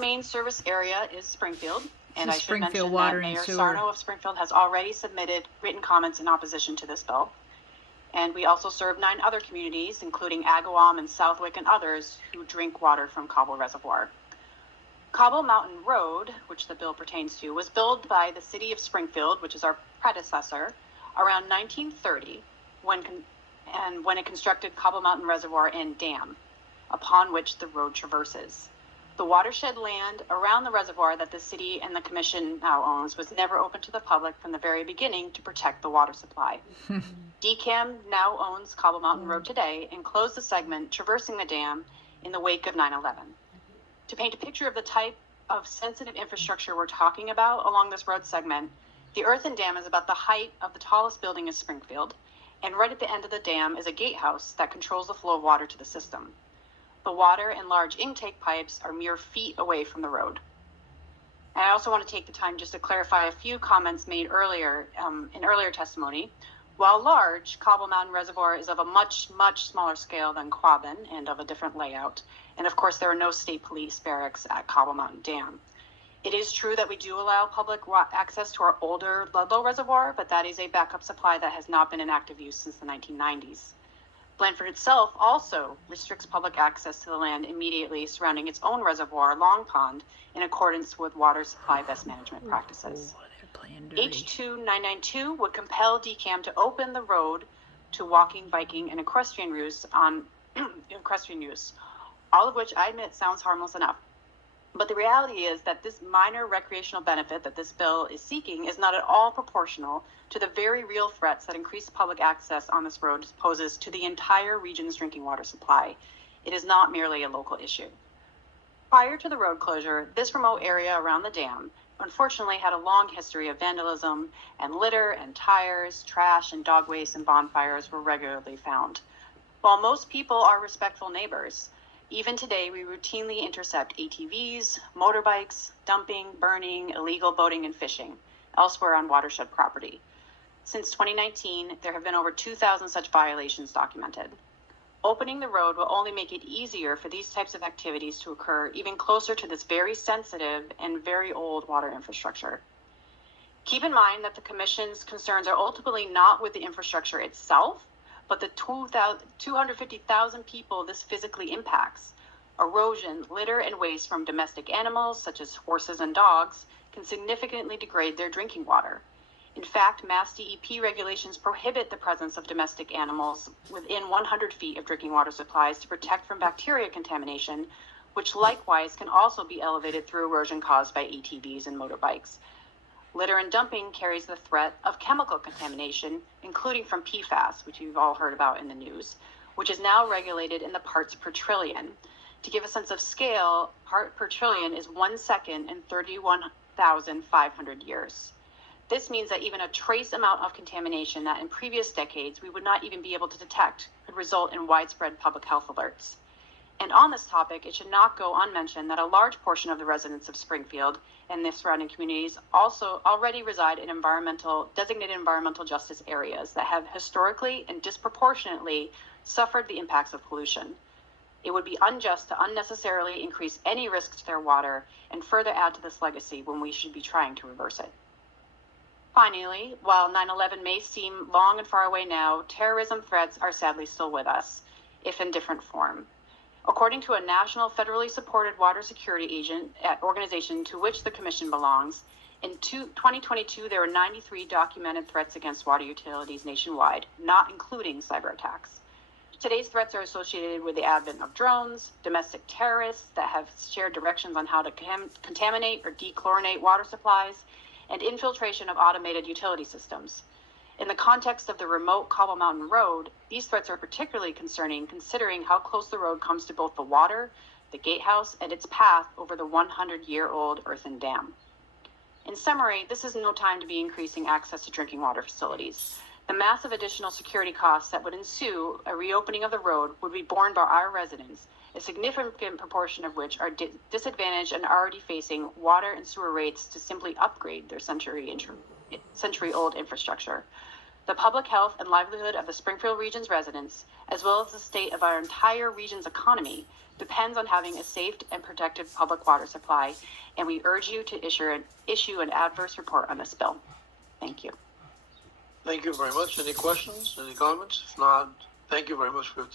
Main service area is Springfield, and I should Springfield mention Water that and Mayor Sewer. Sarno of Springfield has already submitted written comments in opposition to this bill. And we also serve 9 other communities, including Agawam and Southwick and others who drink water from Cobble Reservoir. Cobble Mountain Road, which the bill pertains to, was built by the city of Springfield, which is our predecessor, around 1930 when it constructed Cobble Mountain Reservoir and Dam, upon which the road traverses. The watershed land around the reservoir that the city and the commission now owns was never open to the public from the very beginning to protect the water supply. DCAM now owns Cobble Mountain Road today and closed the segment traversing the dam in the wake of 9/11. To paint a picture of the type of sensitive infrastructure we're talking about along this road segment, the earthen dam is about the height of the tallest building in Springfield, and right at the end of the dam is a gatehouse that controls the flow of water to the system. The water and large intake pipes are mere feet away from the road. And I also want to take the time just to clarify a few comments made earlier in earlier testimony. While large, Cobble Mountain Reservoir is of a much, much smaller scale than Quabbin and of a different layout. And of course, there are no state police barracks at Cobble Mountain Dam. It is true that we do allow public access to our older Ludlow Reservoir, but that is a backup supply that has not been in active use since the 1990s. Blandford itself also restricts public access to the land immediately surrounding its own reservoir, Long Pond, in accordance with water supply best management practices. H2992 would compel DCAM to open the road to walking, biking, and equestrian use, all of which I admit sounds harmless enough. But the reality is that this minor recreational benefit that this bill is seeking is not at all proportional to the very real threats that increased public access on this road poses to the entire region's drinking water supply. It is not merely a local issue. Prior to the road closure, this remote area around the dam unfortunately had a long history of vandalism, and litter and tires, trash and dog waste and bonfires were regularly found. While most people are respectful neighbors, even today, we routinely intercept ATVs, motorbikes, dumping, burning, illegal boating, and fishing elsewhere on watershed property. Since 2019, there have been over 2,000 such violations documented. Opening the road will only make it easier for these types of activities to occur even closer to this very sensitive and very old water infrastructure. Keep in mind that the Commission's concerns are ultimately not with the infrastructure itself, but the 250,000 people this physically impacts. Erosion, litter, and waste from domestic animals, such as horses and dogs, can significantly degrade their drinking water. In fact, Mass DEP regulations prohibit the presence of domestic animals within 100 feet of drinking water supplies to protect from bacteria contamination, which likewise can also be elevated through erosion caused by ATVs and motorbikes. Litter and dumping carries the threat of chemical contamination, including from PFAS, which you've all heard about in the news, which is now regulated in the parts per trillion. To give a sense of scale, part per trillion is 1 second in 31,500 years. This means that even a trace amount of contamination that in previous decades we would not even be able to detect could result in widespread public health alerts. And on this topic, it should not go unmentioned that a large portion of the residents of Springfield and the surrounding communities also already reside in designated environmental justice areas that have historically and disproportionately suffered the impacts of pollution. It would be unjust to unnecessarily increase any risk to their water and further add to this legacy when we should be trying to reverse it. Finally, while 9/11 may seem long and far away now, terrorism threats are sadly still with us, if in different form. According to a national federally supported water security organization to which the Commission belongs, in 2022 there were 93 documented threats against water utilities nationwide, not including cyber attacks. Today's threats are associated with the advent of drones, domestic terrorists that have shared directions on how to contaminate or dechlorinate water supplies, and infiltration of automated utility systems. In the context of the remote Cobble Mountain Road, these threats are particularly concerning considering how close the road comes to both the water, the gatehouse, and its path over the 100-year-old earthen dam. In summary, this is no time to be increasing access to drinking water facilities. The massive additional security costs that would ensue a reopening of the road would be borne by our residents, a significant proportion of which are disadvantaged and already facing water and sewer rates to simply upgrade their century-old infrastructure. The public health and livelihood of the Springfield region's residents, as well as the state of our entire region's economy, depends on having a safe and protected public water supply, and we urge you to issue an adverse report on this bill. Thank you. Thank you very much. Any questions? Any comments? If not, thank you very much for your